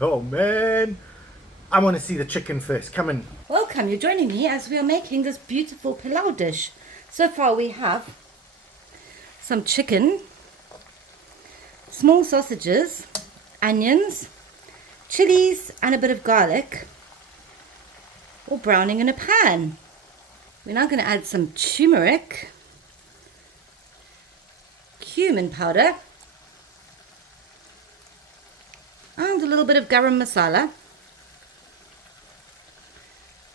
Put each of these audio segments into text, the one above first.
Oh man, I want to see the chicken first. Come in. Welcome, you're joining me as we are making this beautiful pilau dish. So far we have some chicken, small sausages, onions, chilies and a bit of garlic, all browning in a pan. We're now going to add some turmeric, cumin powder, and a little bit of garam masala,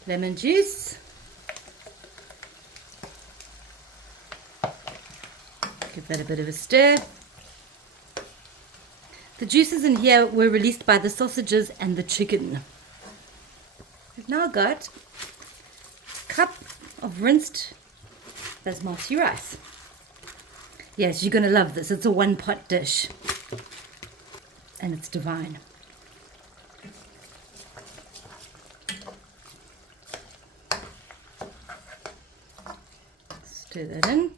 lemon juice, give that a bit of a stir. The juices in here were released by the sausages and the chicken. We've now got a cup of rinsed basmati rice. Yes, you're going to love this. It's a one-pot dish and it's divine. Stir that in.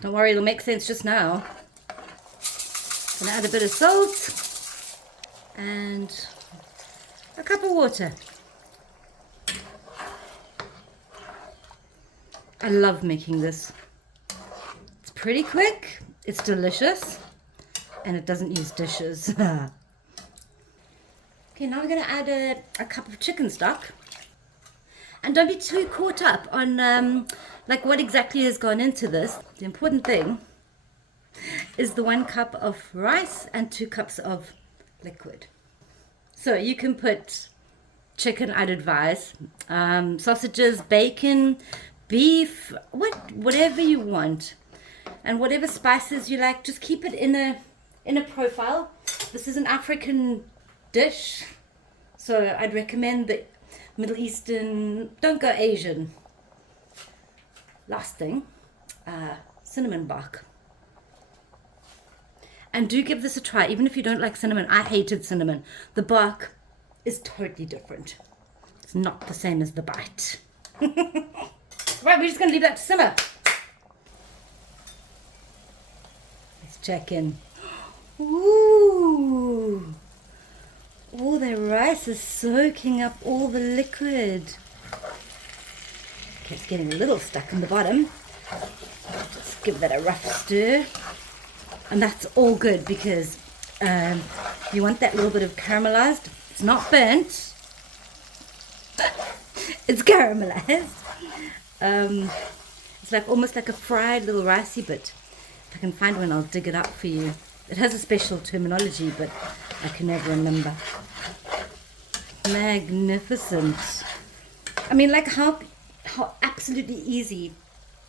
Don't worry, it'll make sense just now. I'm gonna add a bit of salt and a cup of water. I love making this. It's pretty quick, it's delicious, and it doesn't use dishes. Okay, now we're gonna add a cup of chicken stock. And don't be too caught up on like what exactly has gone into this. The important thing is the 1 cup of rice and 2 cups of liquid. So you can put chicken, I'd advise, sausages, bacon, beef, whatever you want, and whatever spices you like. Just keep it in a profile. This is an African dish, so I'd recommend the Middle Eastern. Don't go Asian. Last thing, cinnamon bark. And do give this a try, even if you don't like cinnamon. I hated cinnamon. The bark is totally different. It's not the same as the bite. Right, we're just going to leave that to simmer. Let's check in. Ooh. All the rice is soaking up all the liquid. Okay, it's getting a little stuck in the bottom. Just give that a rough stir. And that's all good because you want that little bit of caramelized. It's not burnt. It's caramelized. It's like almost like a fried little ricey bit. If I can find one, I'll dig it up for you. It has a special terminology, but I can never remember. Magnificent. I mean, like how absolutely easy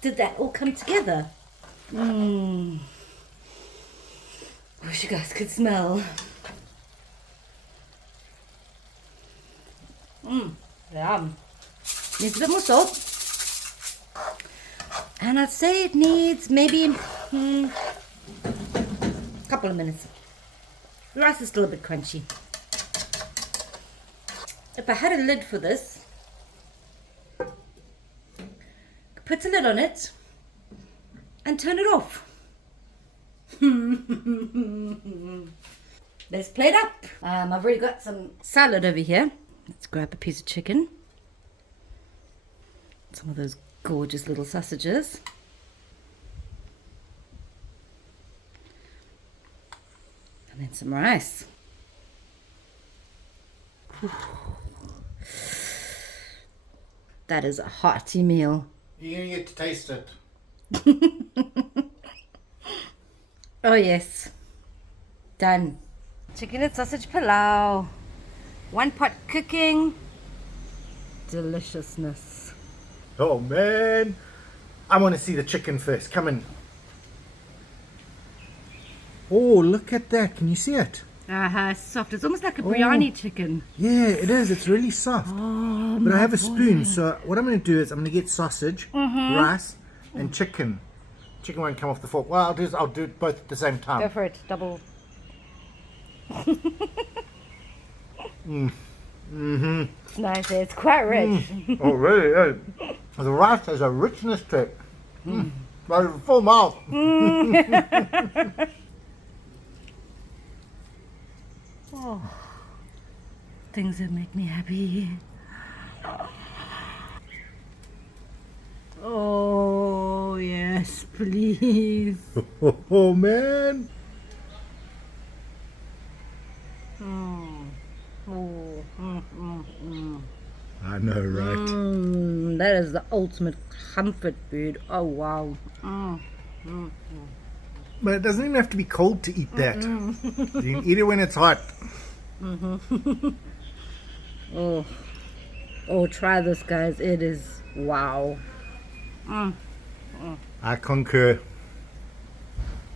did that all come together? Wish you guys could smell. Yum. Needs a bit more salt. And I'd say it needs maybe a couple of minutes. The rice is still a bit crunchy. If I had a lid for this, put a lid on it and turn it off. Let's plate up. I've already got some salad over here. Let's grab a piece of chicken. Some of those gorgeous little sausages. And then some rice. That is a hearty meal. You're going to get to taste it. Oh yes. Done. Chicken and sausage pilau. 1 pot cooking. Deliciousness. Oh man, I want to see the chicken first. Come in. Oh, look at that. Can you see it? Soft. It's almost like a biryani chicken. Yeah, it is. It's really soft. Oh, but I have a spoon, so what I'm going to do is I'm going to get sausage, rice, and chicken. Chicken won't come off the fork. Well, I'll do it both at the same time. Go for it. Double. It's nice. It's quite rich. Oh, really is. The rice has a richness to it. But it's full mouth. Oh, things that make me happy. Oh, yes, please. Oh man. I know, right? That is the ultimate comfort food. Oh, wow. But it doesn't even have to be cold to eat that. You can eat it when it's hot. Oh, try this, guys. It is wow. I concur.